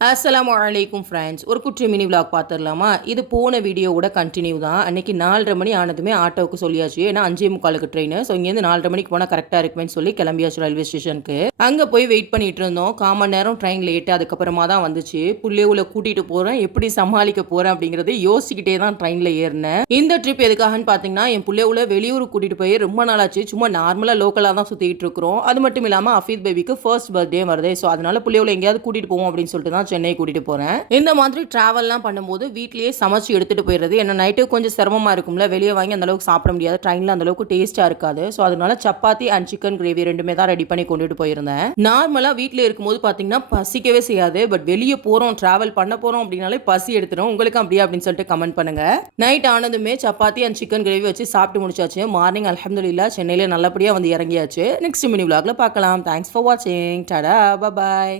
அஸ்ஸலாமு அலைக்கும் ஃப்ரெண்ட்ஸ். ஒரு குட்டி மினி விலாக் பார்த்துடலாமா? இது போன வீடியோவோட கண்டினியூ தான். அன்னைக்கு 4:30 மணி ஆனதுமே ஆட்டோவுக்கு சொல்லியாச்சு. ஏன்னா 5:45க்கு ட்ரெயின். ஸோ இங்கேருந்து 4:30 மணிக்கு போனால் கரெக்டாக இருக்குமேன்னு சொல்லி கிளம்பியாச்சு ரயில்வே ஸ்டேஷனுக்கு. அங்கே போய் வெயிட் பண்ணிட்டு இருந்தோம். 1/4 மணி நேரம் ட்ரெயின் லேட்டு. அதுக்கப்புறமா தான் வந்துச்சு. புள்ளையோல கூட்டிகிட்டு போகிறேன், எப்படி சமாளிக்க போகிறேன் அப்படிங்கிறத யோசிச்சுக்கிட்டே தான் ட்ரெயினில் ஏறினேன். இந்த ட்ரிப் எதுக்காகன்னு பார்த்தீங்கன்னா, என் புள்ளையோல வெளியூர் கூட்டிகிட்டு போய் ரொம்ப நாளாச்சு. சும்மா நார்மலாக லோக்கலாக தான் சுற்றிட்டு இருக்கிறோம். அது மட்டும் இல்லாமல் அஃபீத் பேபிக்கு ஃபர்ஸ்ட் பர்த்டே வருது. ஸோ அதனால புள்ளையோல எங்கேயாவது கூட்டிகிட்டு போவோம் அப்படின்னு சொல்லிட்டு தான் சென்னை கூட்டிட்டு போறேன். இந்த மாதிரி டிராவல்லாம் பண்ணும்போது வீட்லயே சமைச்சு எடுத்துட்டு போயிடுறது. ஏன்னா நைட்டு கொஞ்சம் சிரமமா இருக்கும்ல, வெளியே வாங்கி அந்த அளவுக்கு சாப்பிட முடியாது, ட்ரெயின்ல அந்த அளவுக்கு டேஸ்டா இருக்காது. ஸோ அதனால சப்பாத்தி அண்ட் சிக்கன் கிரேவி ரெண்டுமே தான் ரெடி பண்ணி கொண்டுட்டு போயிருந்தேன். நார்மலா வீட்டில் இருக்கும்போது பார்த்தீங்கன்னா பசிக்கவே செய்யாது. பட் வெளியே போறோம், டிராவல் பண்ண போறோம் அப்படின்னாலே பசி எடுத்துரும். உங்களுக்கு அப்படியே அப்படின்னு சொல்லிட்டு கமெண்ட் பண்ணுங்க. நைட் ஆனதுமே சப்பாத்தி அண்ட் சிக்கன் கிரேவி வச்சு சாப்பிட்டு முடிச்சாச்சு. மார்னிங் அல்ஹம்துலில்லாஹ் சென்னையில நல்லபடியா வந்து இறங்கியாச்சு. நெக்ஸ்ட் மினி விலாக்ல பார்க்கலாம். தேங்க்ஸ் ஃபார் வாட்சிங். Tata, bye bye.